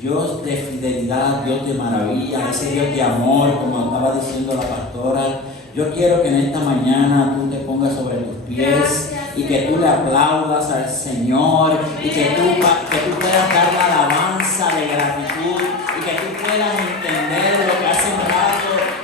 Dios de fidelidad, Dios de maravilla, ese Dios de amor, como estaba diciendo la pastora. Yo quiero que en esta mañana tú te pongas sobre tus pies y que tú le aplaudas al Señor y que tú puedas dar la alabanza de gratitud y que tú puedas entender lo que hace un rato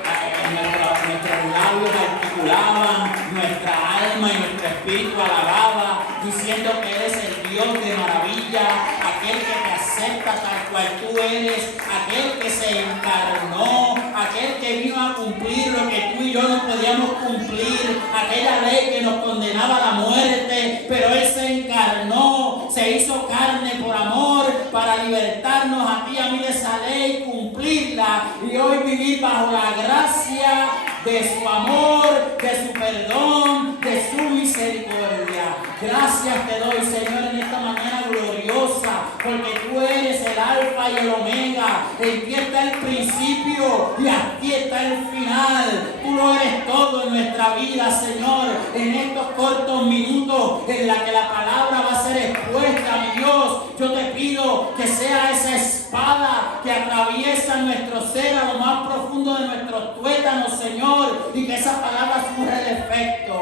nuestros labios articulaban, nuestra alma y nuestro espíritu alababa, diciendo que eres el Dios de maravilla, aquel que te acepta tal cual tú eres, aquel que se encarnó, aquel que vino a cumplir lo que tú y yo no podíamos cumplir, aquella ley que nos condenaba a la muerte, pero Él se encarnó, se hizo carne por amor para libertarnos a ti y a mí de esa ley, cumplirla y hoy vivir bajo la gracia de su amor, de su perdón, de su misericordia. Gracias te doy, Señor, en esta mañana gloriosa, porque tú eres el alfa y el omega, en ti está el principio y aquí está el final. Tú lo eres todo en nuestra vida, Señor, en estos cortos minutos en la que la palabra va a ser expuesta, mi Dios. Yo te pido que sea esa espada que atraviesa nuestro ser a lo más profundo de nuestros tuétanos, Señor, y que esa palabra surja el efecto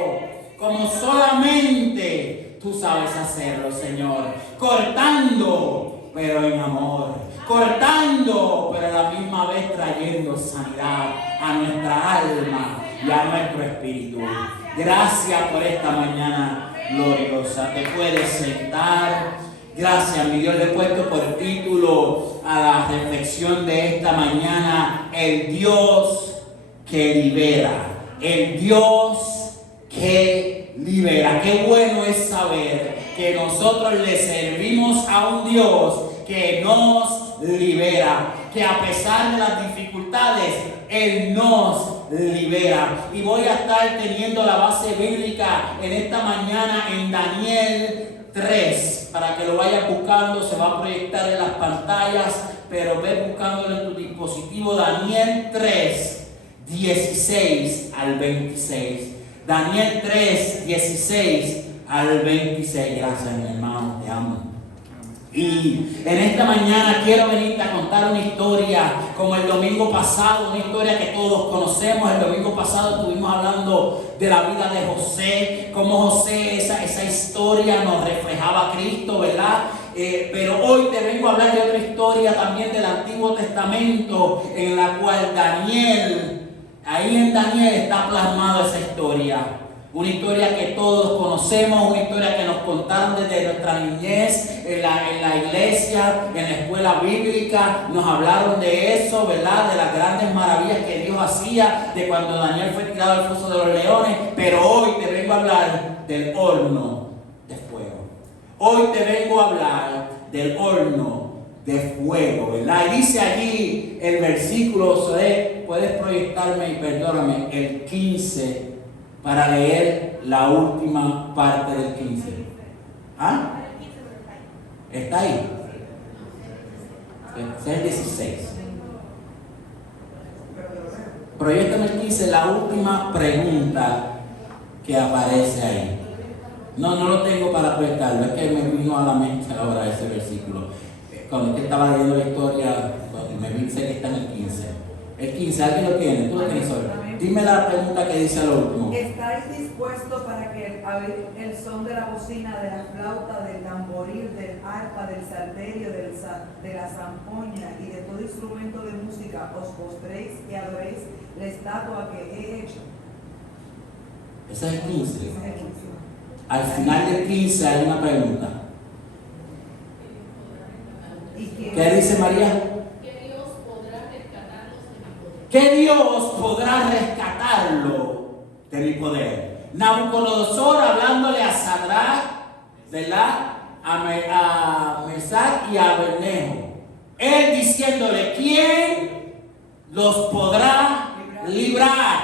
como solamente tú sabes hacerlo, Señor, cortando pero en amor, cortando pero a la misma vez trayendo sanidad a nuestra alma y a nuestro espíritu. Gracias por esta mañana gloriosa. Te puedes sentar. Gracias, mi Dios. Le he puesto por título a la reflexión de esta mañana: el Dios que libera. El Dios que libera. Qué bueno es saber que nosotros le servimos a un Dios que nos libera, que a pesar de las dificultades, Él nos libera. Y voy a estar teniendo la base bíblica en esta mañana en Daniel 3, para que lo vayas buscando. Se va a proyectar en las pantallas, pero ve buscándolo en tu dispositivo. Daniel 3, 16 al 26. Daniel 3, 16 al 26. Gracias, mi hermano, te amo. Y en esta mañana quiero venirte a contar una historia como el domingo pasado, una historia que todos conocemos. El domingo pasado estuvimos hablando de la vida de José, cómo José, esa historia nos reflejaba a Cristo, ¿verdad? Pero hoy te vengo a hablar de otra historia también del Antiguo Testamento, en la cual ahí en Daniel está plasmada esa historia. Una historia que todos conocemos, una historia que nos contaron desde nuestra niñez, en la iglesia, en la escuela bíblica, nos hablaron de eso, ¿verdad? De las grandes maravillas que Dios hacía, de cuando Daniel fue tirado al foso de los leones. Pero hoy te vengo a hablar del horno de fuego. Hoy te vengo a hablar del horno de fuego, ¿verdad? Y dice allí el versículo, puedes proyectarme y perdóname, el 15, para leer la última parte del 15. ¿Ah? ¿Está ahí? Es el 16. Proyectame el 15, la última pregunta que aparece ahí. No lo tengo para proyectarlo, es que me vino a la mente ahora ese versículo. Cuando estaba leyendo la historia, me dice que está en el 15. El 15, ¿alguien lo tiene? ¿Tú lo tienes hoy? Dime la pregunta que dice al último. ¿Estáis dispuestos para que el son de la bocina, de la flauta, del tamboril, del arpa, del salterio, de la zampoña y de todo instrumento de música os postréis y adoréis la estatua que he hecho? Ese es el 15. Al final del 15 hay una pregunta. ¿Qué dice María? Que Dios podrá rescatarlo de mi poder. Nabucodonosor hablándole a Sadrach, ¿verdad? A Mesach y a Abednego. Él diciéndole: ¿quién los podrá librar?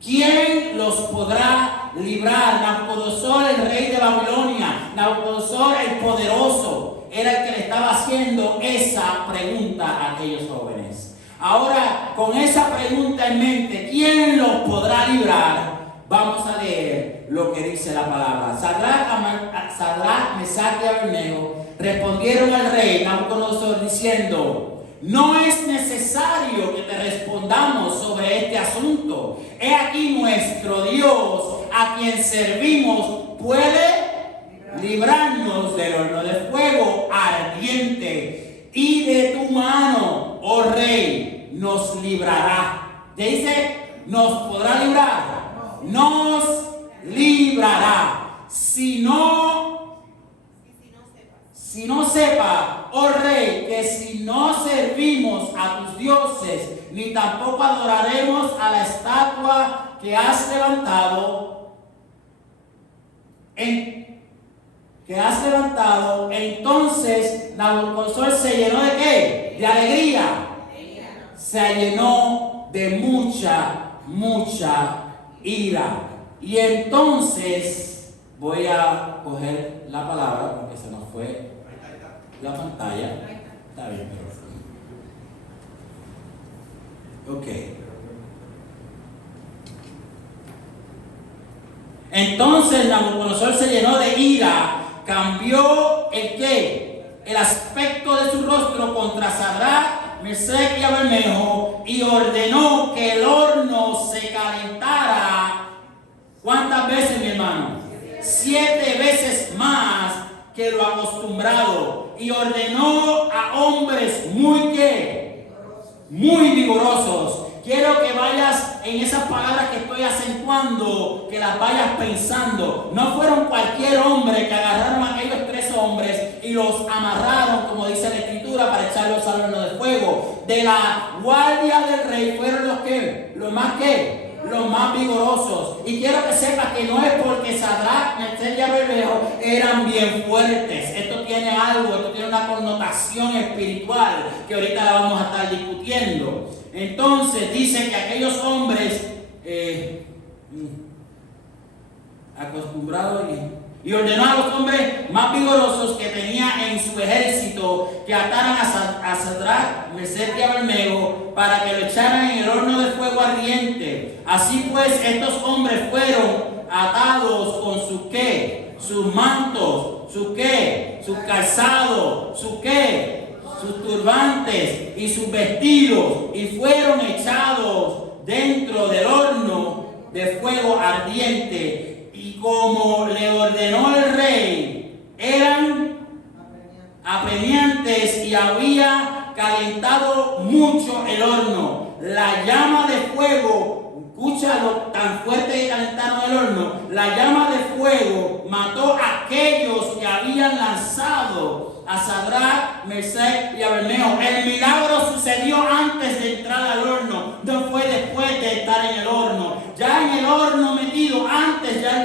¿Quién los podrá librar? Nabucodonosor, el rey de Babilonia, Nabucodonosor el poderoso, era el que le estaba haciendo esa pregunta a aquellos jóvenes. Ahora, con esa pregunta en mente, ¿quién los podrá librar? Vamos a leer lo que dice la palabra. Sadrach, Mesach y Abednego respondieron al rey Nabucodonosor diciendo: no es necesario que te respondamos sobre este asunto. He aquí nuestro Dios, a quien servimos, puede librarnos del horno de fuego ardiente, y de tu mano, oh rey, nos librará. ¿Te dice? ¿Nos podrá librar? Nos librará. Si no sepa, oh rey, que si no servimos a tus dioses, ni tampoco adoraremos a la estatua que has levantado, entonces Nabucodonosor se llenó ¿de qué? De alegría. Se llenó de mucha ira. Y entonces voy a coger la palabra porque se nos fue la pantalla. Está bien, pero... ok. Entonces Nabucodonosor se llenó de ira, cambió ¿el qué? El aspecto de su rostro contra Sadrach, Mesec y Abednego, y ordenó que el horno se calentara. ¿Cuántas veces, mi hermano? 7 veces más que lo acostumbrado. Y ordenó a hombres muy vigorosos. Quiero que vayas en esas palabras que estoy acentuando, que las vayas pensando. No fueron cualquier hombre que agarraron a aquellos 3 hombres y los amarraron, como dice la Escritura, para echarlos al horno de fuego. De la guardia del rey fueron los más vigorosos. Y quiero que sepas que no es porque Sadrach, Mesec y Abednego eran bien fuertes. Esto tiene algo, esto tiene una connotación espiritual que ahorita la vamos a estar discutiendo. Entonces dice que aquellos hombres acostumbrados y ordenó a los hombres más vigorosos que tenía en su ejército que ataran a Sadrach, Mesec y Abednego para que lo echaran en el horno de fuego ardiente. Así pues, estos hombres fueron atados con sus ¿qué? Sus mantos, sus ¿qué? Sus calzados, sus ¿qué? Sus turbantes y sus vestidos, y fueron echados dentro del horno de fuego ardiente. Y como le ordenó el rey, eran apremiantes y había calentado mucho el horno. La llama de fuego, escucha lo tan fuerte que calentaron el horno, la llama de fuego mató a aquellos que habían lanzado a Sadrach, Mesec y Abednego. El milagro sucedió antes de entrar al horno, no fue después de estar en el horno. Ya en el horno metido, antes ya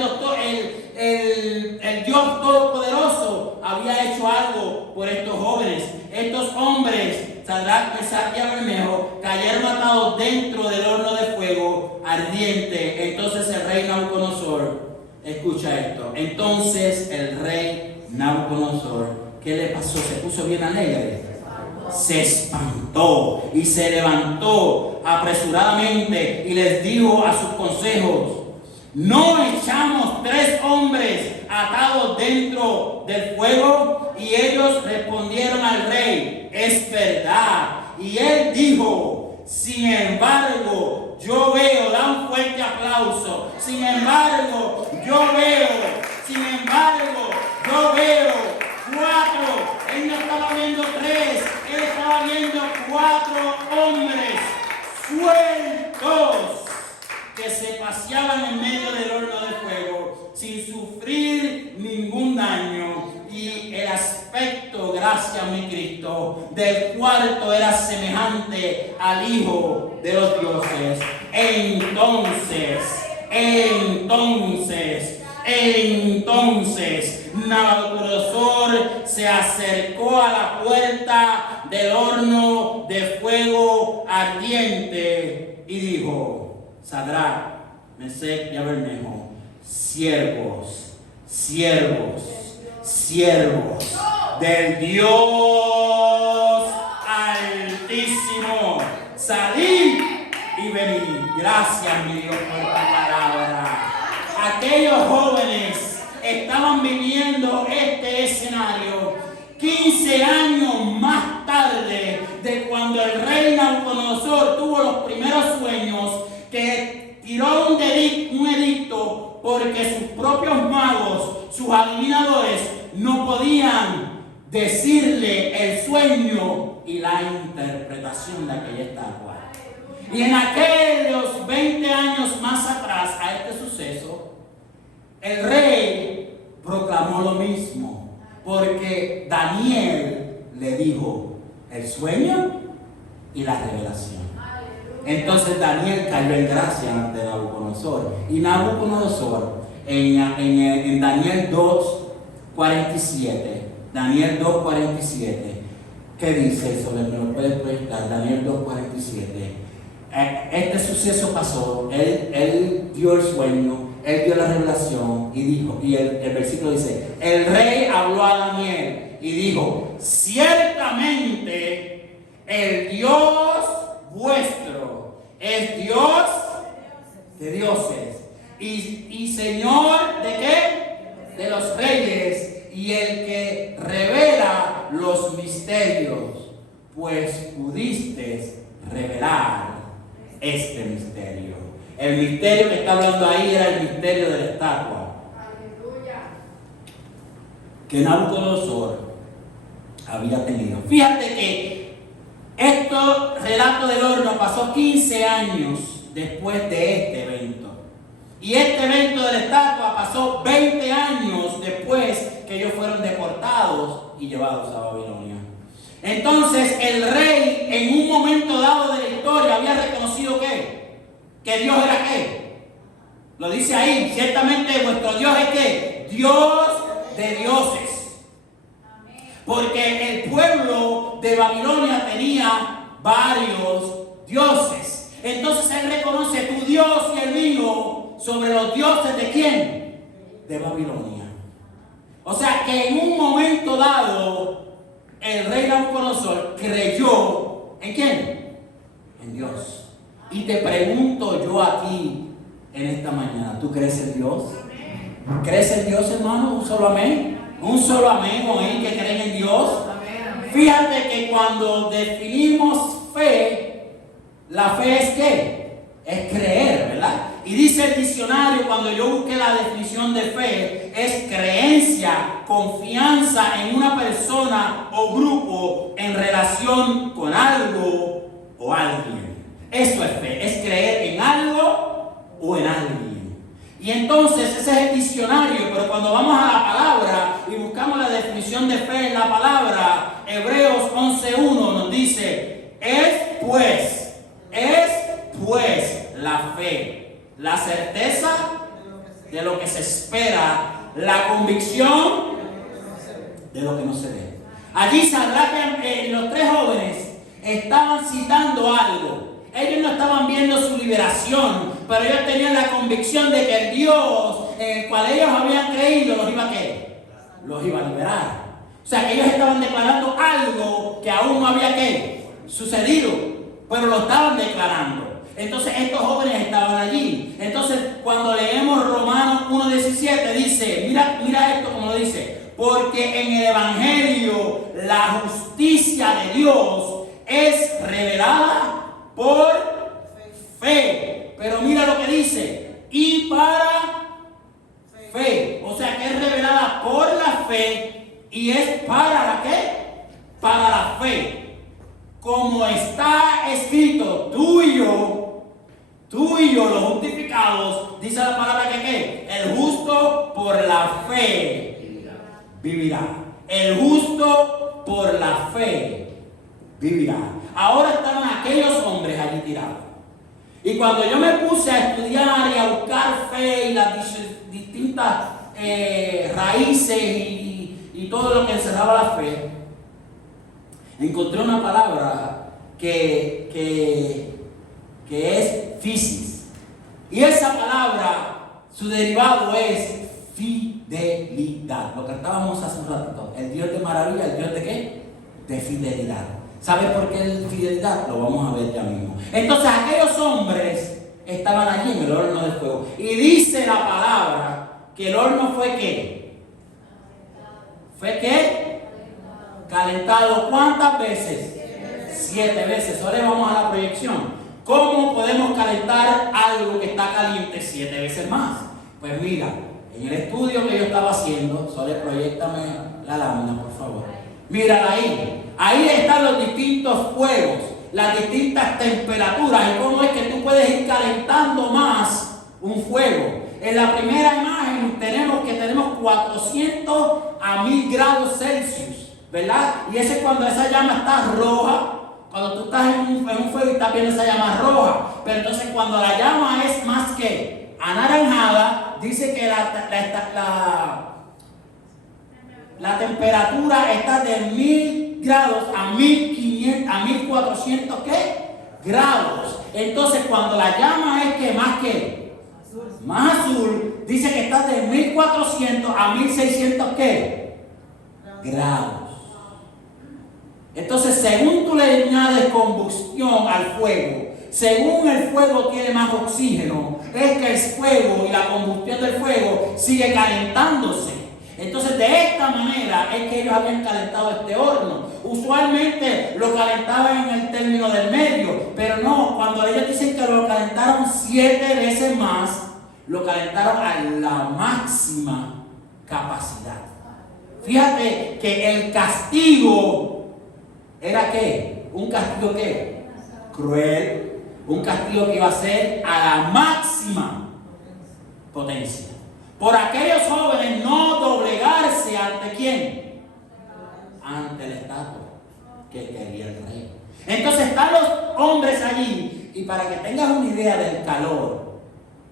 el Dios Todopoderoso había hecho algo por estos jóvenes. Estos hombres, Sadrach, Mesec y Abednego, cayeron atados dentro del horno de fuego ardiente. Entonces el rey Nabucodonosor, escucha esto, entonces el rey Nabucodonosor, ¿qué le pasó? Se puso bien alegre. Se espantó y se levantó apresuradamente y les dijo a sus consejos: ¿no echamos 3 hombres atados dentro del fuego? Y ellos respondieron al rey: es verdad. Y él dijo: sin embargo, yo veo, da un fuerte aplauso. Sin embargo, yo veo 4. Él no estaba viendo 3, él estaba viendo 4 hombres sueltos que se paseaban en medio del horno de fuego sin sufrir ningún daño. Y el aspecto, gracias mi Cristo, del cuarto era semejante al Hijo de los dioses. Entonces Nabucodonosor se acercó a la puerta del horno de fuego ardiente y dijo: Sadrach, Mesec y Abednego, siervos del Dios Altísimo, salid y venid. Gracias, mi Dios, por esta palabra. Aquellos jóvenes estaban viviendo este escenario 15 años más tarde de cuando el rey Nabucodonosor tuvo los primeros sueños, que tiró un edicto porque sus propios magos, sus adivinadores, no podían decirle el sueño y la interpretación de aquella estatua. Y en aquellos 20 años más atrás a este suceso, el rey proclamó lo mismo, porque Daniel le dijo el sueño y la revelación. Entonces Daniel cayó en gracia ante Nabucodonosor. Y Nabucodonosor, en Daniel 2:47, Daniel 2:47, ¿qué dice eso? ¿Me lo puedes proyectar? Daniel 2:47. Este suceso pasó, él dio el sueño, él dio la revelación y dijo, y el versículo dice, el rey habló a Daniel y dijo, ciertamente el Dios vuestro es Dios de dioses y Señor de ¿qué? De los reyes y el que revela los misterios, pues pudiste revelar este misterio. El misterio que está hablando ahí era el misterio de la estatua. Aleluya. Que Nabucodonosor había tenido. Fíjate que esto, relato del horno, pasó 15 años después de este evento. Y este evento de la estatua pasó 20 años después que ellos fueron deportados y llevados a Babilonia. Entonces el rey en un momento dado de la historia había reconocido que Dios era ¿qué? Lo dice ahí, ciertamente vuestro Dios es ¿qué? Dios de dioses. Porque el pueblo de Babilonia tenía varios dioses. Entonces él reconoce tu Dios y el mío sobre los dioses de ¿quién? De Babilonia. O sea que en un momento dado el rey Nabucodonosor creyó ¿en quién? En Dios. Y te pregunto yo a ti en esta mañana, ¿tú crees en Dios? ¿Crees en Dios, hermano? ¿Un solo amén? ¿Un solo amén o en que creen en Dios? Fíjate que cuando definimos fe, la fe es ¿qué? Es creer, ¿verdad? Y dice el diccionario, cuando yo busqué la definición de fe, es creencia, confianza en una persona o grupo en relación con algo o alguien. Eso es fe, es creer en algo o en alguien. Y entonces ese es el diccionario, pero cuando vamos a la palabra y buscamos la definición de fe en la palabra, Hebreos 11:1 nos dice, es pues la fe, la certeza de lo que se espera, la convicción de lo que no se ve. Allí sabrá que los tres jóvenes estaban citando algo. Ellos no estaban viendo su liberación, pero ellos tenían la convicción de que el Dios en el cual ellos habían creído los iba a ¿qué? Los iba a liberar. O sea que ellos estaban declarando algo que aún no había ¿qué? Sucedido, pero lo estaban declarando. Entonces estos jóvenes estaban allí. Entonces cuando leemos Romanos 1:17 dice, mira esto como lo dice, porque en el Evangelio la justicia de Dios es revelada por fe. Pero mira lo que dice, y para fe. O sea que es revelada por la fe y es para la ¿qué? Para la fe. Como está escrito, tú y yo los justificados, dice la palabra que ¿qué? El justo por la fe vivirá. El justo por la fe vivirá. Ahora estaban aquellos hombres allí tirados. Y cuando yo me puse a estudiar y a buscar fe y las distintas raíces y todo lo que encerraba la fe, encontré una palabra que es physis. Y esa palabra, su derivado es fidelidad. Lo cantábamos hace un ratito. El Dios de maravilla, el Dios de ¿qué? De fidelidad. ¿Sabe por qué el fidelidad? Lo vamos a ver ya mismo. Entonces aquellos hombres estaban allí en el horno de fuego. Y dice la palabra que el horno fue ¿qué? ¿Fue qué? calentado ¿cuántas veces? 7 veces. Ahora vamos a la proyección. ¿Cómo podemos calentar algo que está caliente 7 veces más? Pues mira, en el estudio que yo estaba haciendo, solo proyéctame la lámina, por favor. Mira ahí. Ahí están los distintos fuegos, las distintas temperaturas y cómo es que tú puedes ir calentando más un fuego. En la primera imagen tenemos 400 a 1000 grados Celsius, ¿verdad? Y ese es cuando esa llama está roja. Cuando tú estás en un fuego y estás viendo esa llama roja. Pero entonces cuando la llama es más que anaranjada, dice que la temperatura está de 1000 grados a 1500, a 1400 ¿qué? Grados. Entonces cuando la llama es que más que más azul, dice que está de 1400 a 1600 ¿qué? Grados. Entonces, según tú le añades combustión al fuego, según el fuego tiene más oxígeno, es que el fuego y la combustión del fuego sigue calentándose. Entonces, de esta manera es que ellos habían calentado este horno. Usualmente lo calentaban en el término del medio, pero no, cuando ellos dicen que lo calentaron 7 veces más, lo calentaron a la máxima capacidad. Fíjate que el castigo ¿era qué? ¿Un castigo qué? Cruel. Un castigo que iba a ser a la máxima potencia. Por aquellos jóvenes no doblegarse ante ¿quién? Ante la estatua que quería el rey. Entonces están los hombres allí. Y para que tengas una idea del calor,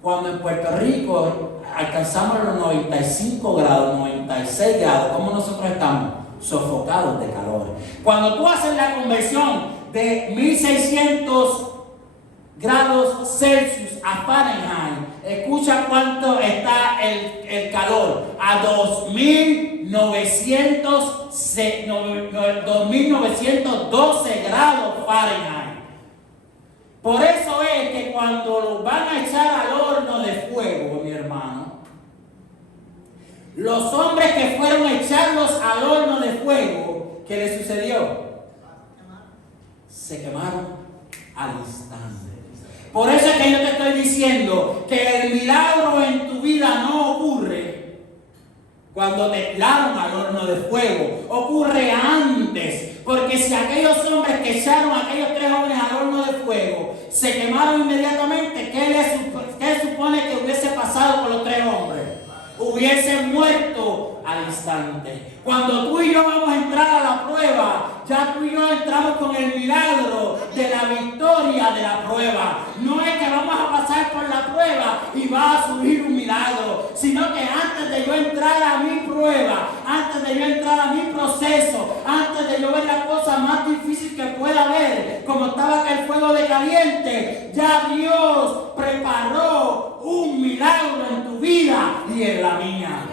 cuando en Puerto Rico alcanzamos los 95 grados, 96 grados, ¿cómo nosotros estamos? Sofocados de calor. Cuando tú haces la conversión de 1600 grados Celsius a Fahrenheit, escucha cuánto está el calor, a 2912 grados Fahrenheit. Por eso es que cuando los van a echar al horno de fuego, mi hermano, los hombres que fueron a echarlos al horno de fuego, ¿qué les sucedió? Se quemaron al instante. Por eso es que yo te estoy diciendo que el milagro en tu vida no ocurre cuando te tiraron al horno de fuego, ocurre antes. Porque si aquellos hombres que echaron a aquellos 3 jóvenes al horno de fuego se quemaron inmediatamente, ¿qué supone que hubiese pasado con los 3 hombres? Hubiesen muerto al instante. Cuando tú y yo vamos a entrar a la prueba, ya tú y yo entramos con el milagro de la victoria de la prueba. No es que vamos a pasar por la prueba y va a surgir un milagro, sino que antes de yo entrar a mi prueba, antes de yo entrar a mi proceso, antes de yo ver la cosa más difícil que pueda haber, como estaba aquel fuego de caliente, ya Dios preparó un milagro en tu vida y en la mía.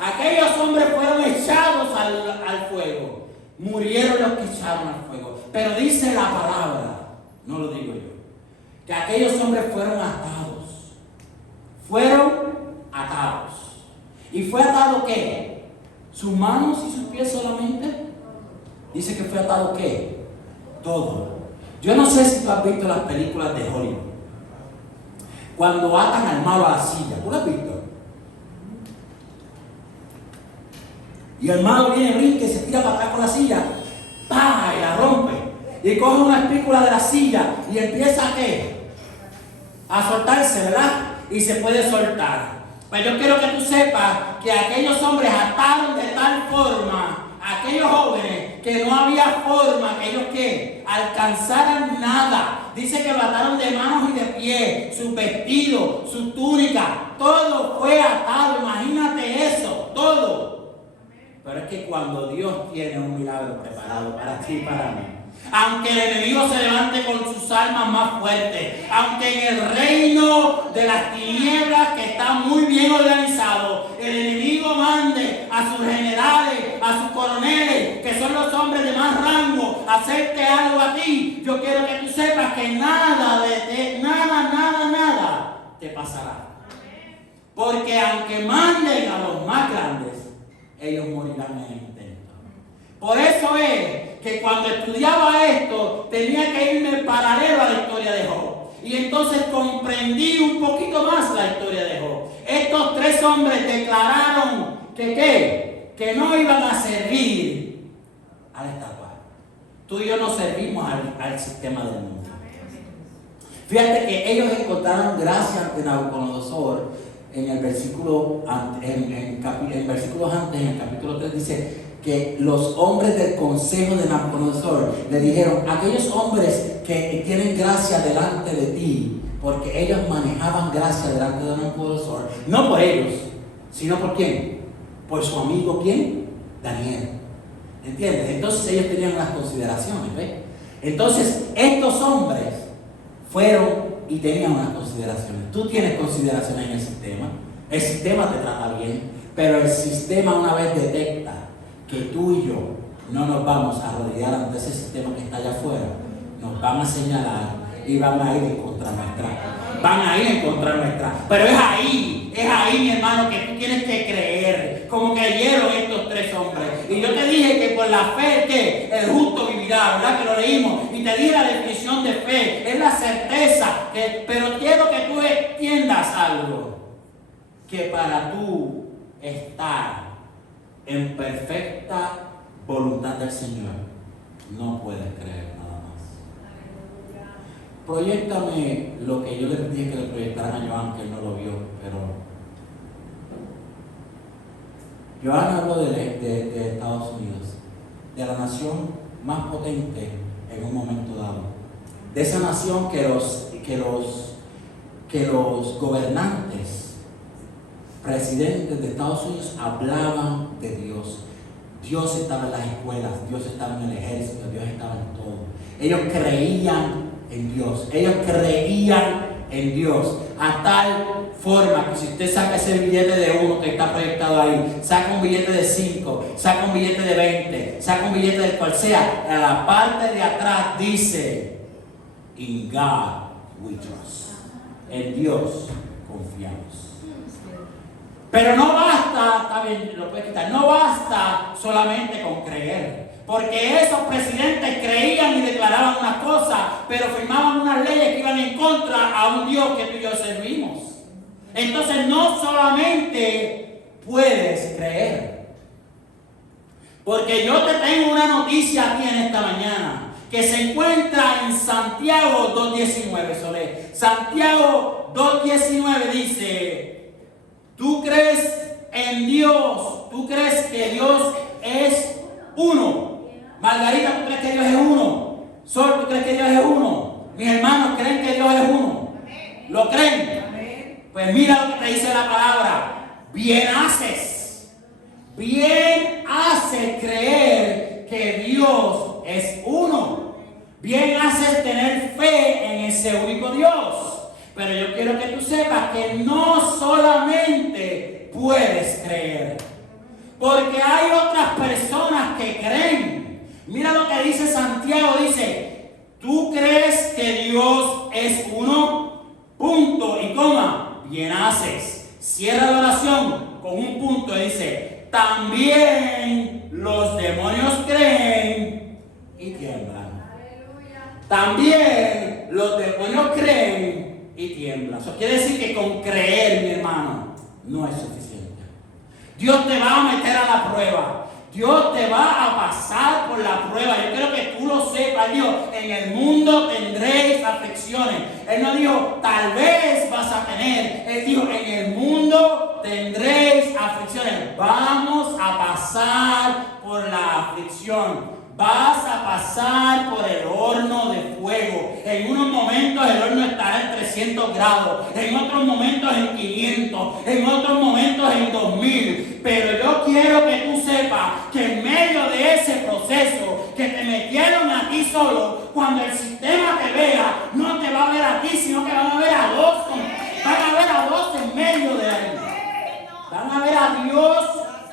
Aquellos hombres fueron echados al fuego. Murieron los que echaron al fuego. Pero dice la palabra, no lo digo yo, que aquellos hombres fueron atados. Fueron atados. ¿Y fue atado qué? ¿Sus manos y sus pies solamente? Dice que fue atado ¿qué? Todo. Yo no sé si tú has visto las películas de Hollywood. Cuando atan al malo a la silla, ¿tú lo has visto? Y el malo viene, brinca y se tira para atrás con la silla, ¡pah! Y la rompe. Y coge una espícula de la silla y empieza ¿a qué? A soltarse, ¿verdad? Y se puede soltar. Pues yo quiero que tú sepas que aquellos hombres ataron de tal forma a aquellos jóvenes que no había forma que ellos ¿qué? Alcanzaran nada. Dice que lo ataron de manos y de pies, sus vestidos, su túnica, todo fue atado. Imagínate eso, todo. Pero es que cuando Dios tiene un milagro preparado para ti y para mí, aunque el enemigo se levante con sus armas más fuertes, aunque en el reino de las tinieblas que está muy bien organizado, el enemigo mande a sus generales, a sus coroneles, que son los hombres de más rango, a hacerte algo a ti, yo quiero que tú sepas que nada te pasará. Porque aunque manden a los más grandes, ellos morirán en el intento. Por eso es que cuando estudiaba esto tenía que irme paralelo a la historia de Job. Y entonces comprendí un poquito más la historia de Job. Estos tres hombres declararon que no iban a servir a la estatua. Tú y yo no servimos al sistema del mundo. Fíjate que ellos encontraron gracia ante Nabucodonosor en el versículo en versículos antes, en el capítulo 3 dice que los hombres del consejo de Nabucodonosor le dijeron: aquellos hombres que tienen gracia delante de ti, porque ellos manejaban gracia delante de Nabucodonosor, no por ellos, sino por quién, por su amigo, ¿quién? Daniel. ¿Entiendes? Entonces ellos tenían las consideraciones, ¿ves? Entonces estos hombres fueron y tenían unas consideraciones. Tú tienes consideraciones en el sistema te trata bien, pero el sistema una vez detecta que tú y yo no nos vamos a arrodillar ante ese sistema que está allá afuera, nos van a señalar y van a ir en contra nuestra. Pero es ahí, mi hermano, que tú tienes que creer, como creyeron estos tres hombres. Y yo te dije que por la fe que el justo vivirá, ¿verdad? Que lo leímos. Y te dije la definición de fe, es la certeza, pero quiero que tú entiendas algo, que para tú estar en perfecta voluntad del Señor, no puedes creer nada más. Proyéctame lo que yo le dije que le proyectaran a Joan, que él no lo vio, pero Joan habló de Estados Unidos, de la nación más potente en un momento dado, de esa nación que los gobernantes, presidentes de Estados Unidos hablaban de Dios. Dios estaba en las escuelas, Dios estaba en el ejército, Dios estaba en todo. Ellos creían en Dios, a tal forma que si usted saca ese billete de 1 que está proyectado ahí, saca un billete de 5, saca un billete de 20, saca un billete del cual sea, a la parte de atrás dice: In God we trust. En Dios confiamos. Pero no basta, está bien, lo puedes quitar, no basta solamente con creer. Porque esos presidentes creían y declaraban unas cosas, pero firmaban unas leyes que iban en contra a un Dios que tú y yo servimos. Entonces no solamente puedes creer. Porque yo te tengo una noticia aquí en esta mañana, que se encuentra en Santiago 2.19. Solé. Santiago 2.19 dice: tú crees en Dios, tú crees que Dios es uno. Margarita, ¿tú crees que Dios es uno? Sol, ¿tú crees que Dios es uno? Mis hermanos creen que Dios es uno. ¿Lo creen? Pues mira lo que te dice la palabra: bien haces creer que Dios es uno. Bien haces tener fe en ese único Dios. Pero yo quiero que tú sepas que no solamente puedes creer, porque hay otras personas que creen. Mira lo que dice Santiago, dice: ¿tú crees que Dios es uno? Punto y coma, bien haces. Cierra la oración con un punto y dice: también los demonios creen y tiemblan. También los demonios creen y tiemblan. Eso quiere decir que con creer, mi hermano, no es suficiente. Dios te va a meter a la prueba. Dios te va a pasar por la prueba. Yo quiero que tú lo sepas. Dios, en el mundo tendréis aflicciones. Él no dijo, tal vez vas a tener. Él dijo, en el mundo tendréis aflicciones. Vamos a pasar por la aflicción. Vas a pasar por el horno de fuego. En unos momentos el horno estará en 300 grados, en otros momentos en 500, en otros momentos en 2000. Pero yo quiero que tú sepas que en medio de ese proceso que te metieron a ti solo, cuando el sistema te vea, no te va a ver a ti, sino que van a ver a dos. Van a ver a dos en medio de él. Van a ver a Dios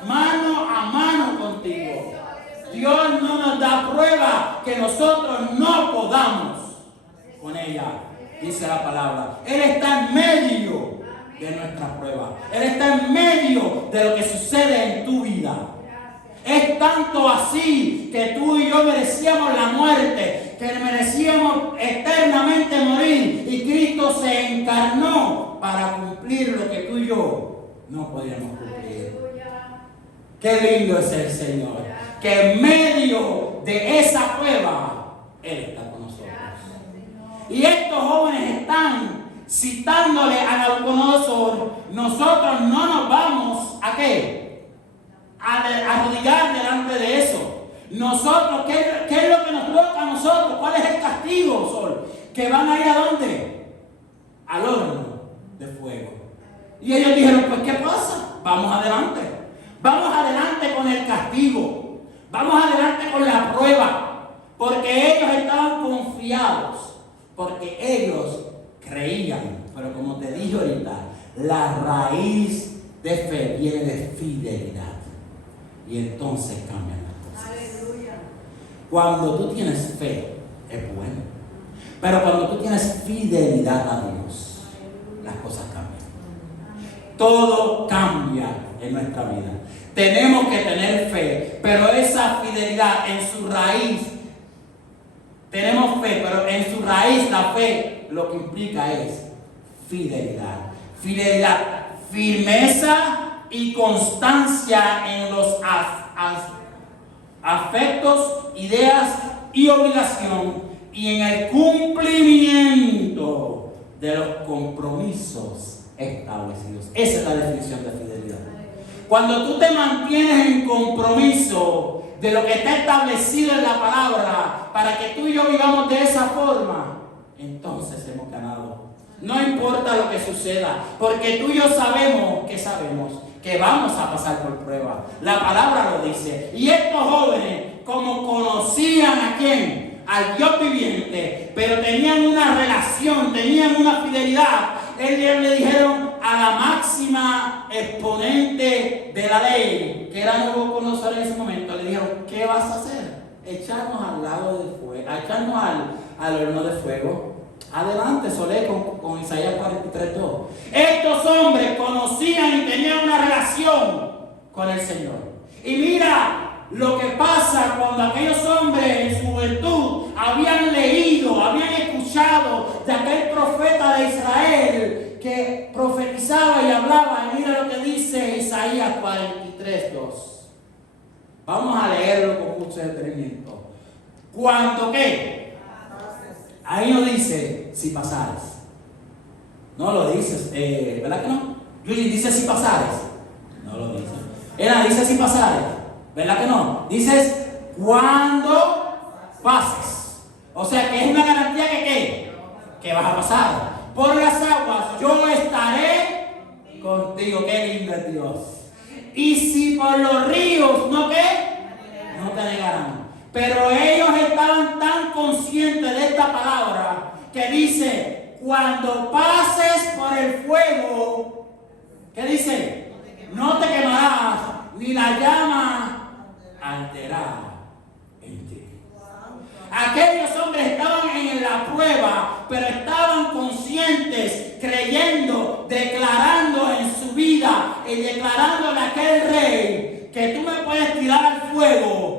mano a mano contigo. Dios no nos da prueba que nosotros no podamos con ella, dice la palabra. Él está en medio de nuestra prueba. Él está en medio de lo que sucede en tu vida. Es tanto así que tú y yo merecíamos la muerte, que merecíamos eternamente morir, y Cristo se encarnó para cumplir lo que tú y yo no podíamos cumplir. Qué lindo es el Señor, que en medio de esa prueba Él está con nosotros. Y estos jóvenes están citándole a Nabucodonosor. Nosotros no nos vamos a ¿qué? A arrodillar delante de eso. Nosotros, ¿qué es lo que nos toca a nosotros? ¿Cuál es el castigo, Sol? Que van a ir a ¿dónde? Al horno de fuego. Y ellos dijeron, pues ¿qué pasa? Vamos adelante. Vamos adelante con el castigo. Vamos adelante con la prueba. Porque ellos estaban confiados. Porque ellos creían. Pero como te dije ahorita, la raíz de fe viene de fidelidad. Y entonces cambian las cosas. Aleluya. Cuando tú tienes fe, es bueno. Pero cuando tú tienes fidelidad a Dios, las cosas cambian. Todo cambia en nuestra vida. Tenemos que tener fe, pero esa fidelidad en su raíz, tenemos fe, pero en su raíz la fe lo que implica es fidelidad. Fidelidad, firmeza y constancia en los afectos, ideas y obligación, y en el cumplimiento de los compromisos establecidos. Esa es la definición de fidelidad. Cuando tú te mantienes en compromiso de lo que está establecido en la palabra, para que tú y yo vivamos de esa forma, entonces hemos ganado. No importa lo que suceda, porque tú y yo sabemos que vamos a pasar por prueba. La palabra lo dice. Y estos jóvenes, como conocían a quién, al Dios viviente, pero tenían una relación, tenían una fidelidad, ellos le dijeron a la máxima exponente de la ley, que era Nabucodonosor en ese momento, le dijeron, ¿qué vas a hacer? Echarnos al lago de fuego, echarnos al horno de fuego. Adelante, solé con Isaías 43:2. Estos hombres conocían y tenían una relación con el Señor. Y mira lo que pasa cuando aquellos hombres en su juventud habían leído, habían escuchado de aquel profeta de Israel que profetizaba y hablaba. Y mira lo que dice Isaías 43:2. Vamos a leerlo con mucho detenimiento. ¿Cuándo qué? Ahí no dice si pasares. No lo dices, ¿verdad que no? Luigi dice si pasares. No lo dice. Era dice si pasares. ¿Verdad que no? Dices cuando pases. O sea que es una garantía que ¿qué? Que vas a pasar. Por las aguas yo estaré contigo. Qué lindo es Dios. Y si por los ríos, ¿no qué? No te negarán. Pero ellos estaban tan conscientes de esta palabra que dice, cuando pases por el fuego, ¿qué dice? No te quemarás, ni la llama arderá en ti. Aquellos hombres estaban en la prueba, pero estaban conscientes, creyendo, declarando en su vida y declarando a aquel rey que tú me puedes tirar al fuego,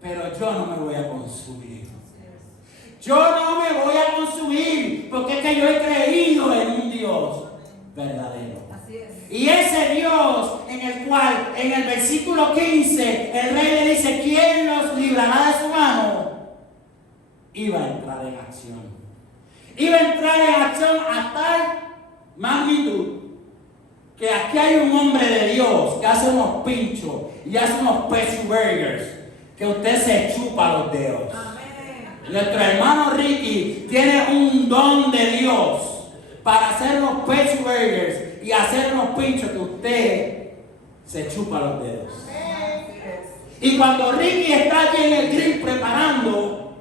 pero yo no me voy a consumir. Yo no me voy a consumir, porque es que yo he creído en un Dios verdadero. Así es. Y ese Dios en el cual, en el versículo 15, el rey le dice, ¿quién nos librará de su mano? Iba a entrar en acción. Iba a entrar en acción a tal magnitud que aquí hay un hombre de Dios que hace unos pinchos y hace unos pecho burgers que usted se chupa los dedos. Amén. Nuestro hermano Ricky tiene un don de Dios para hacer unos pecho burgers y hacer unos pinchos que usted se chupa los dedos. Amén. Y cuando Ricky está allí en el grill preparando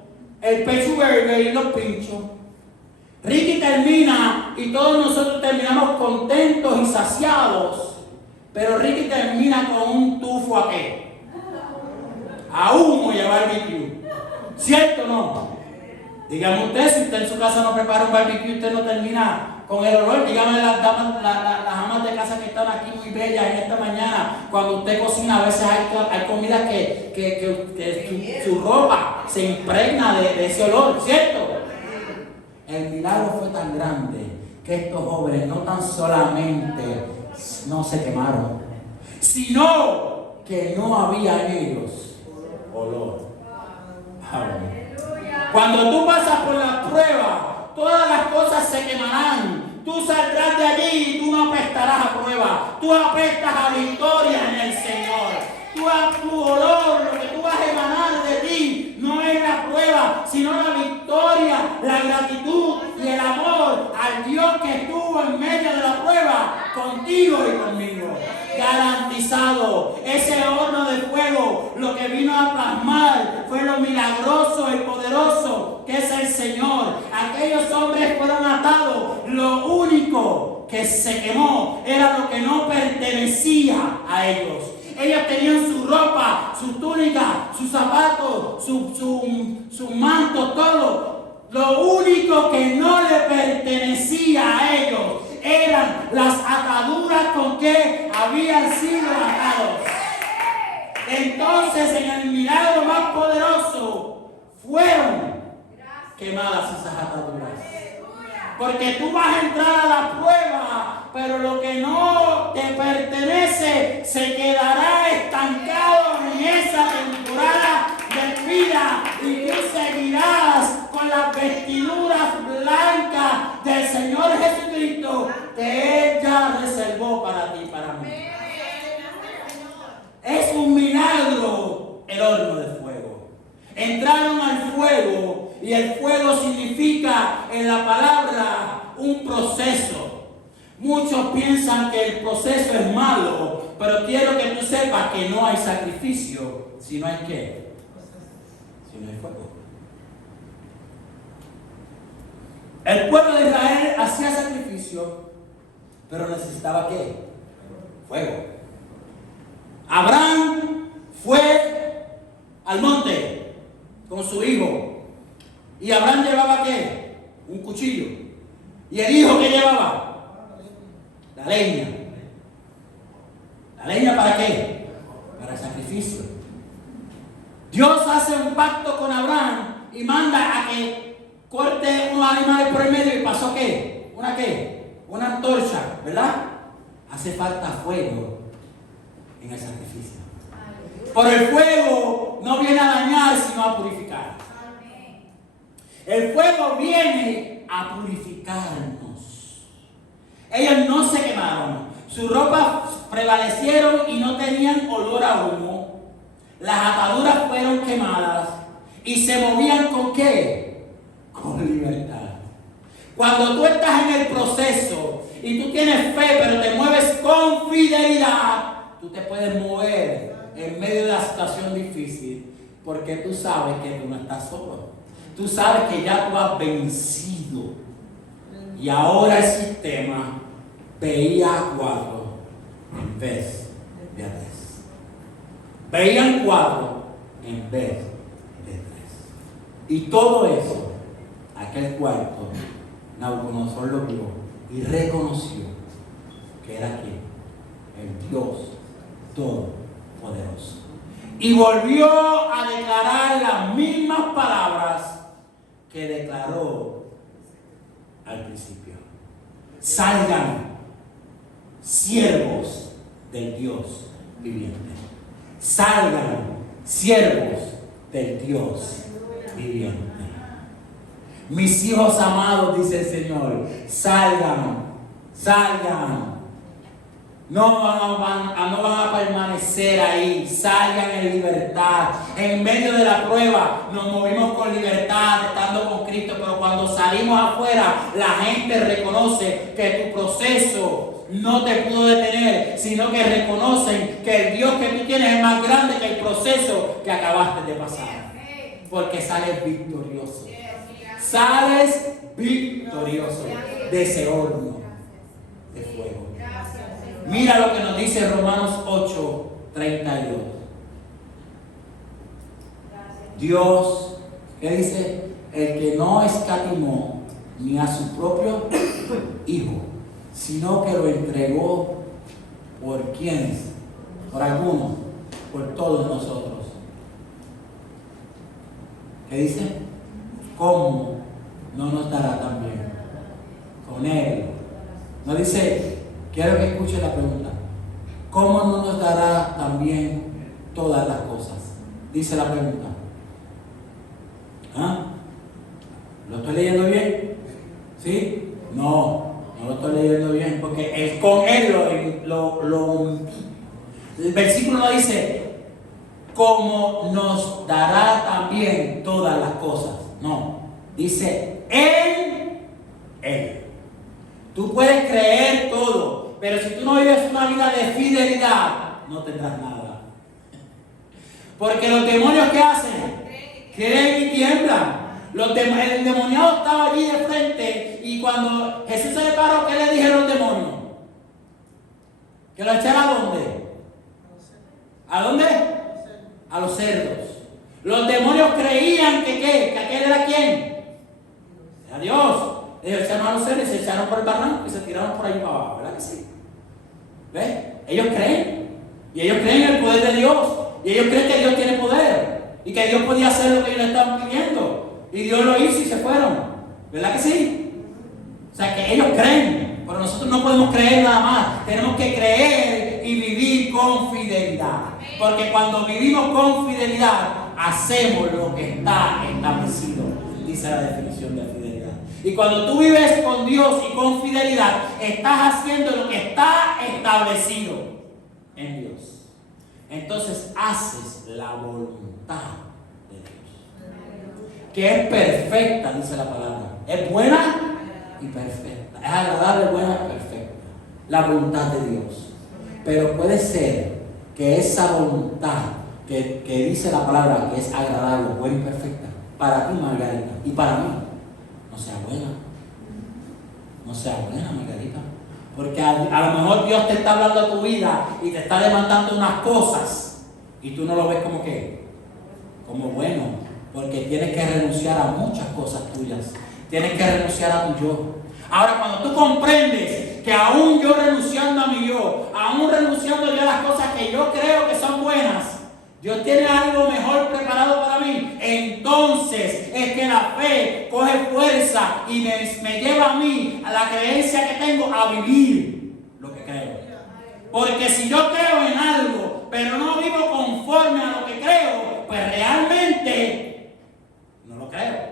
el pecho burger y los pinchos, Ricky termina y todos nosotros terminamos contentos y saciados, pero Ricky termina con un tufo a qué? A humo y a barbecue. ¿Cierto o no? Dígame usted, si usted en su casa no prepara un barbecue, usted no termina con el olor. Dígame las damas, las amas de casa que están aquí muy bellas en esta mañana. Cuando usted cocina, a veces hay comidas que su ropa se impregna de ese olor, ¿cierto? El milagro fue tan grande que estos jóvenes no tan solamente no se quemaron, sino que no había en ellos olor. Cuando tú pasas por la prueba, todas las cosas se quemarán. Tú saldrás de allí y tú no apestarás a prueba. Tú apestas a victoria en el Señor. Tu olor, lo que tú vas a emanar de ti, no es la prueba, sino la victoria, la gratitud y el amor al Dios que estuvo en medio de la prueba, contigo y conmigo. Garantizado. Ese horno de fuego, lo que vino a plasmar fue lo milagroso, el poderoso que es el Señor. Aquellos hombres fueron atados. Lo único que se quemó era lo que no pertenecía a ellos. Ellos tenían su ropa, su túnica, sus zapatos, su manto, todo. Lo único que no le pertenecía a ellos eran las ataduras con que habían sido atados. Entonces, en el milagro más poderoso, fueron quemadas esas ataduras. Porque tú vas a entrar a la prueba, pero lo que no te pertenece se quedará estancado en esa temporada de vida y tú seguirás con las vestiduras blancas del Señor Jesucristo que Él ya reservó para ti y para mí. Es un milagro el horno de fuego. Entraron al fuego y el fuego significa en la palabra un proceso. Muchos piensan que el proceso es malo, pero quiero que tú sepas que no hay sacrificio si no hay ¿qué? Si no hay fuego. El pueblo de Israel hacía sacrificio, pero necesitaba ¿qué? Fuego. Abraham fue al monte con su hijo. Y Abraham llevaba ¿qué? Un cuchillo. ¿Y el hijo qué llevaba? La leña. ¿La leña para qué? Para el sacrificio. Dios hace un pacto con Abraham y manda a que corte unos animales por el medio. ¿Y pasó qué? ¿Una qué? Una antorcha, ¿verdad? Hace falta fuego en el sacrificio. Por el fuego no viene a dañar, sino a purificar. El fuego viene a purificarnos. Ellos no se quemaron. Sus ropas prevalecieron y no tenían olor a humo. Las ataduras fueron quemadas y se movían ¿con qué? Con libertad. Cuando tú estás en el proceso y tú tienes fe, pero te mueves con fidelidad, tú te puedes mover en medio de la situación difícil, porque tú sabes que tú no estás solo. Tú sabes que ya tú has vencido. Y ahora el sistema veía a 4 en vez de a 3. Veían 4 en vez de 3. Y todo eso, aquel cuarto, Nabucodonosor lo vio y reconoció que era ¿quién? El Dios Todopoderoso. Y volvió a declarar las mismas palabras que declaró al principio. Salgan siervos del Dios viviente. Salgan siervos del Dios viviente. Mis hijos amados, dice el Señor, salgan. No van a permanecer ahí. Salgan en libertad. En medio de la prueba nos movimos con libertad, estando con Cristo. Pero cuando salimos afuera, la gente reconoce que tu proceso no te pudo detener, sino que reconocen que el Dios que tú tienes es más grande que el proceso que acabaste de pasar. Porque sales victorioso. Sales victorioso de ese horno de fuego. Mira lo que nos dice Romanos 8:32. Dios, ¿qué dice? El que no escatimó ni a su propio Hijo, sino que lo entregó por quienes, por algunos, por todos nosotros. ¿Qué dice? ¿Cómo no nos dará también con Él? No dice, quiero que escuche la pregunta, ¿cómo no nos dará también todas las cosas? Dice la pregunta. ¿Ah? ¿Lo estoy leyendo bien? ¿Sí? No lo estoy leyendo bien, porque con Él el versículo no dice, como nos dará también todas las cosas. No, dice, en Él. Tú puedes creer todo, pero si tú no vives una vida de fidelidad, no tendrás nada. Porque los demonios, ¿qué hacen? Creen y tiemblan. El endemoniado estaba allí de frente, y cuando Jesús se le paró, ¿qué le dijeron los demonios? ¿Que lo echara a dónde? ¿A dónde? A los cerdos. Los demonios creían que aquel era quién. Era Dios. Ellos echaron a los cerdos y se echaron por el barranco y se tiraron por ahí para abajo, ¿verdad que sí? ¿Ves? Ellos creen. Y ellos creen en el poder de Dios. Y ellos creen que Dios tiene poder. Y que Dios podía hacer lo que ellos le estaban pidiendo. Y Dios lo hizo y se fueron. ¿Verdad que sí? O sea que ellos creen. Pero nosotros no podemos creer nada más. Tenemos que creer y vivir con fidelidad. Porque cuando vivimos con fidelidad, hacemos lo que está establecido. Dice la definición de fidelidad. Y cuando tú vives con Dios y con fidelidad, estás haciendo lo que está establecido en Dios. Entonces haces la voluntad de Dios, que es perfecta, dice la palabra. Es buena y perfecta. Es agradable, buena y perfecta. La voluntad de Dios. Pero puede ser que esa voluntad que dice la palabra, que es agradable, buena y perfecta, para ti, Margarita, y para mí, no sea buena. No sea buena, Margarita. Porque a lo mejor Dios te está hablando a tu vida y te está demandando unas cosas y tú no lo ves como que, como bueno, porque tienes que renunciar a muchas cosas tuyas. Tienes que renunciar a tu yo. Ahora, cuando tú comprendes que aún yo renunciando a mi yo, aún renunciando yo a las cosas que yo creo que son buenas, Dios tiene algo mejor preparado para mí. Entonces es que la fe coge fuerza y me lleva a mí, a la creencia que tengo, a vivir lo que creo. Porque si yo creo en algo, pero no vivo conforme a lo que creo, pues realmente no lo creo.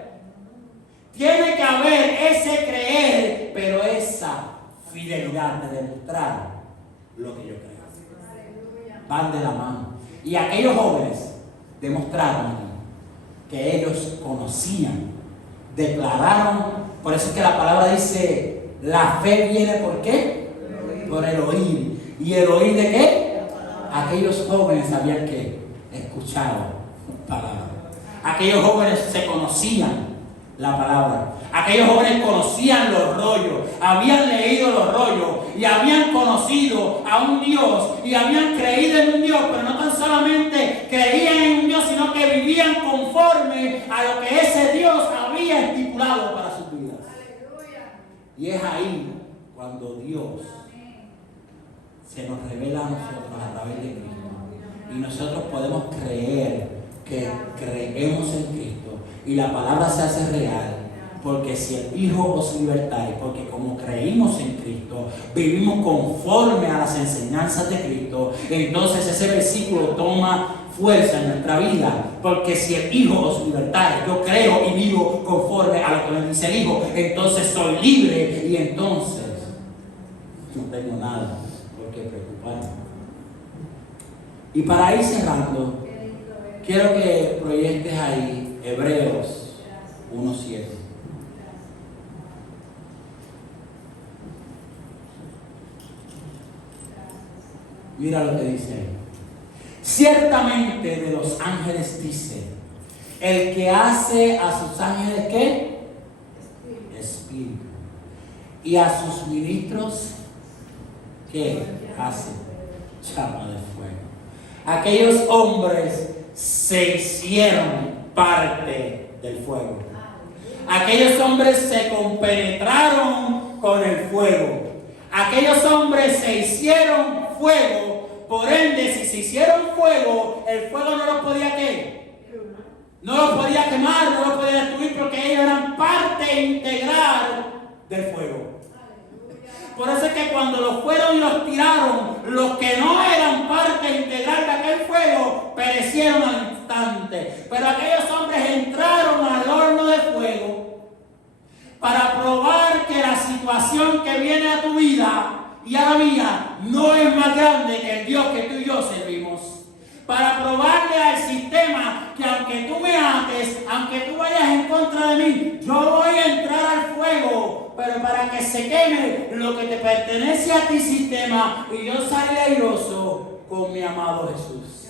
Tiene que haber ese creer, pero esa fidelidad de demostrar lo que yo creo. Van de la mano. Y aquellos jóvenes demostraron que ellos conocían, declararon. Por eso es que la palabra dice, la fe viene ¿por qué? Por el oír. ¿Y el oír de qué? Aquellos jóvenes habían que escuchar palabra. Aquellos jóvenes se conocían la palabra. Aquellos jóvenes conocían los rollos, habían leído los rollos y habían conocido a un Dios y habían creído en un Dios, pero no tan solamente creían en un Dios, sino que vivían conforme a lo que ese Dios había estipulado para sus vidas. Y es ahí cuando Dios se nos revela a nosotros a través de Cristo. Y nosotros podemos creer que creemos en Cristo y la palabra se hace real. Porque si el Hijo os libertare, porque como creímos en Cristo, vivimos conforme a las enseñanzas de Cristo, entonces ese versículo toma fuerza en nuestra vida. Porque si el Hijo os libertare, yo creo y vivo conforme a lo que me dice el Hijo, entonces soy libre y entonces no tengo nada por qué preocuparme. Y para ir cerrando, quiero que proyectes ahí Hebreos 1:7. Mira lo que dice ahí. Ciertamente de los ángeles dice, el que hace a sus ángeles ¿qué? Espíritu. Y a sus ministros ¿qué hace? Llama de fuego. Aquellos hombres se hicieron parte del fuego. Aquellos hombres se compenetraron con el fuego. Aquellos hombres se hicieron fuego. Por ende, si se hicieron fuego, el fuego no los podía ¿qué? No los podía quemar, no los podía destruir, porque ellos eran parte integral del fuego. Por eso es que cuando los fueron y los tiraron, los que no eran parte integral de aquel fuego, perecieron al instante. Pero aquellos hombres entraron al horno de fuego para probar que la situación que viene a tu vida y a la mía no es más grande que el Dios que tú y yo servimos. Para probarle al sistema que aunque tú me ates, aunque tú vayas en contra de mí, yo voy a entrar al fuego, pero para que se queme lo que te pertenece a ti, sistema, y yo salga airoso con mi amado Jesús.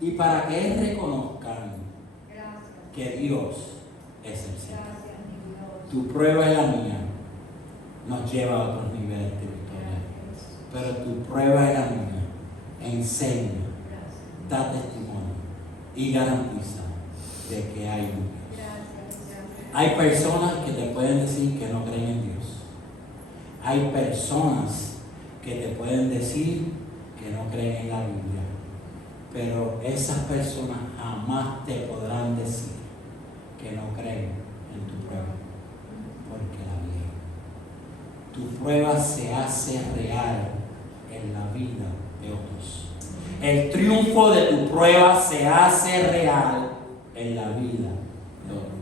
Y para que Él reconozcan que Dios es el Señor. Tu prueba y la mía nos lleva a otros niveles de victoria, pero tu prueba y la mía enseña, da testimonio y garantiza de que hay luz. Hay personas que te pueden decir que no creen en Dios. Hay personas que te pueden decir que no creen en la Biblia. Pero esas personas jamás te podrán decir que no creen en tu prueba, porque la viven. Tu prueba se hace real en la vida de otros. El triunfo de tu prueba se hace real en la vida de otros.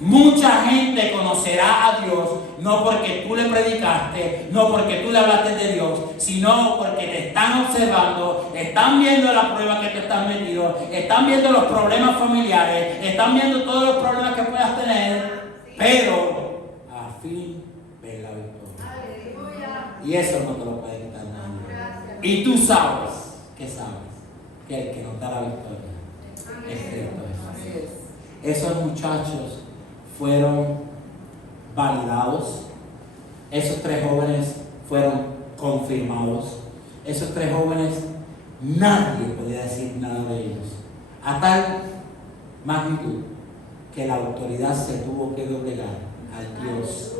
Mucha gente conocerá a Dios no porque tú le predicaste, no porque tú le hablaste de Dios, sino porque te están observando, están viendo la prueba que tú estás metido, están viendo los problemas familiares, están viendo todos los problemas que puedas tener, pero a fin ven la victoria. Y eso no te lo puede quitar nadie. Y tú sabes, ¿qué sabes? Que el que nos da la victoria es Cristo Jesús. Esos muchachos fueron validados. Esos 3 jóvenes fueron confirmados. Esos 3 jóvenes, nadie podía decir nada de ellos. A tal magnitud que la autoridad se tuvo que doblegar al Dios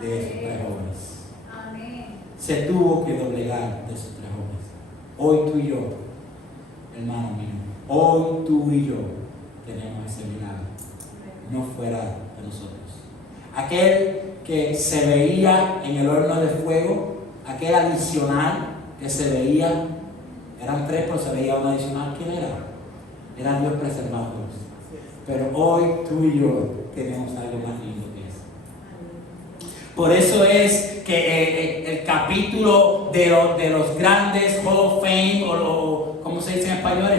de esos 3 jóvenes. Se tuvo que doblegar de esos 3 jóvenes. Hoy tú y yo, hermano mío, hoy tú y yo tenemos ese milagro. No fuera de nosotros. Aquel que se veía en el horno de fuego, aquel adicional que se veía, eran 3, pero se veía un adicional. ¿Quién era? Era Dios preservándolos. Pero hoy tú y yo tenemos algo más lindo que eso. Por eso es que el capítulo de los grandes Hall of Fame, o ¿cómo se dice en español?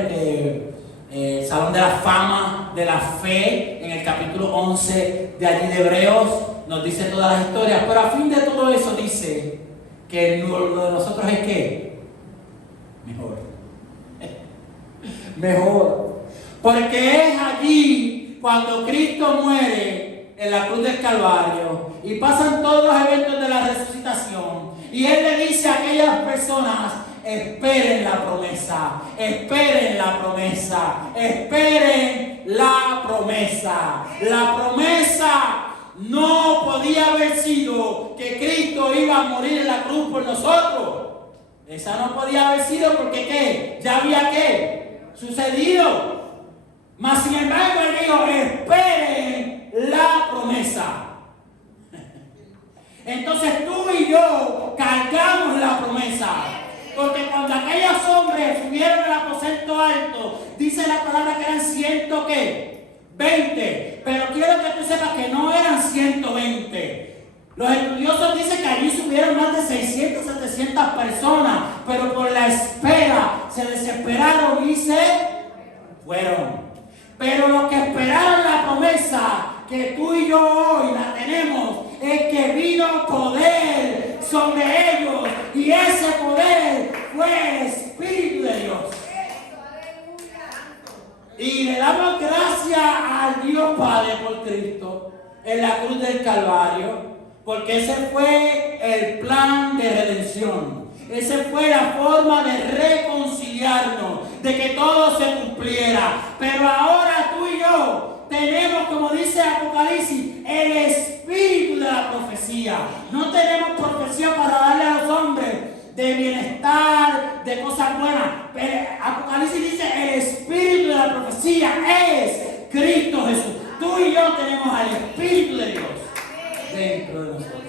Salón de la Fama de la Fe, en el capítulo 11 de allí de Hebreos, nos dice todas las historias, pero a fin de todo eso dice que lo de nosotros es ¿qué? Mejor. Mejor. Porque es allí cuando Cristo muere en la cruz del Calvario y pasan todos los eventos de la resucitación y Él le dice a aquellas personas: esperen la promesa, esperen la promesa, esperen la promesa. La promesa no podía haber sido que Cristo iba a morir en la cruz por nosotros. Esa no podía haber sido porque ¿qué? Ya había ¿qué? Sucedido. Mas sin embargo Él dijo: esperen la promesa. Entonces tú y yo cargamos la promesa. Porque cuando aquellos hombres subieron al aposento alto, dice la palabra que eran 120. Pero quiero que tú sepas que no eran 120. Los estudiosos dicen que allí subieron más de 600, 700 personas. Pero por la espera se desesperaron y se fueron. Pero los que esperaron la promesa, que tú y yo hoy la tenemos, es que vino poder sobre ellos, y ese poder fue el Espíritu de Dios. Y le damos gracias al Dios Padre por Cristo en la cruz del Calvario, porque ese fue el plan de redención. Esa fue la forma de reconciliarnos, de que todo se cumpliera. Pero ahora tú y yo tenemos, como dice Apocalipsis Apocalipsis el espíritu de la profecía. No tenemos profecía para darle a los hombres de bienestar, de cosas buenas. Pero Apocalipsis dice el espíritu de la profecía es Cristo Jesús. Tú y yo tenemos al Espíritu de Dios dentro de nosotros.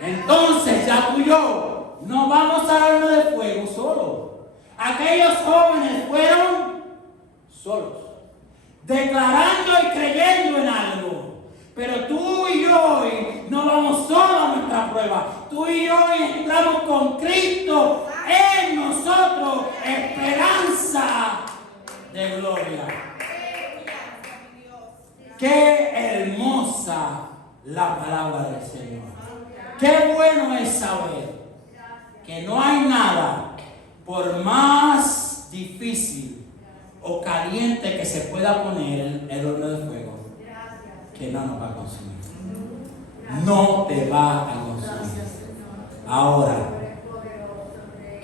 Entonces ya tú y yo no vamos a darnos de fuego solo. Aquellos jóvenes fueron solos, declarando y creyendo en algo. Pero tú y yo hoy no vamos solo a nuestra prueba. Tú y yo hoy entramos con Cristo en nosotros, esperanza de gloria. Qué hermosa la palabra del Señor. Qué bueno es saber que no hay nada, por más difícil o caliente que se pueda poner el horno de fuego, que no nos va a consumir. No te va a consumir. Ahora,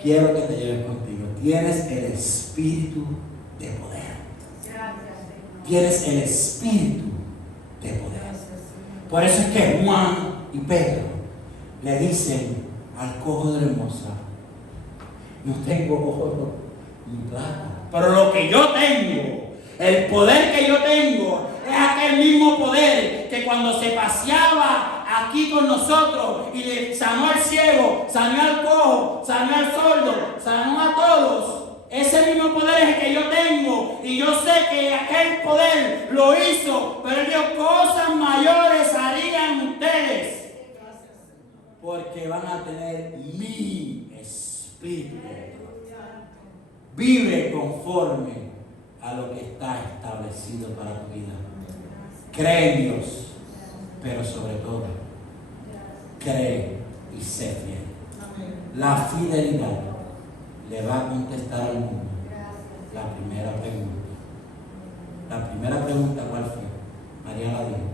quiero que te lleves contigo. Tienes el espíritu de poder. Tienes el espíritu de poder. Por eso es que Juan y Pedro le dicen al cojo de la hermosa: no tengo oro ni plata, pero lo que yo tengo, el poder que yo tengo, es aquel mismo poder que cuando se paseaba aquí con nosotros y le sanó al ciego, sanó al cojo, sanó al sordo, sanó a todos. Ese mismo poder es el que yo tengo, y yo sé que aquel poder lo hizo, pero Dios, cosas mayores harían ustedes, porque van a tener mi espíritu. Vive conforme a lo que está establecido para tu vida. Cree en Dios, pero sobre todo, cree y sé fiel. La fidelidad le va a contestar al mundo la primera pregunta. La primera pregunta, ¿cuál fue? María la dijo.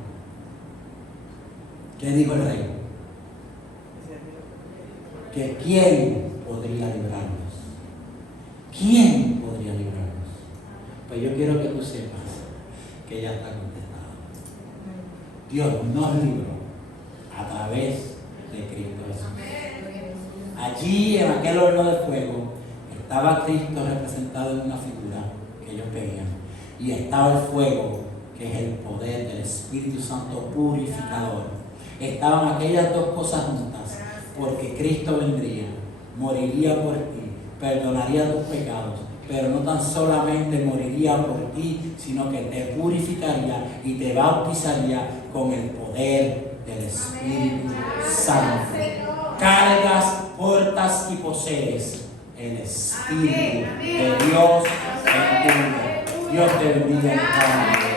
¿Qué dijo el rey? Que ¿quién podría librarnos? ¿Quién podría librarnos? Pues yo quiero que tú sepas que ya está contestado. Dios nos libró a través de Cristo Jesús. Allí en aquel horno de fuego estaba Cristo representado en una figura que ellos veían, y estaba el fuego, que es el poder del Espíritu Santo purificador. Estaban aquellas dos cosas juntas, porque Cristo vendría, moriría por ti, perdonaría tus pecados, pero no tan solamente moriría por ti, sino que te purificaría y te bautizaría con el poder del Espíritu Santo. Cargas, portas y posees el Espíritu de Dios en tu vida. Dios te bendiga en esta mañana.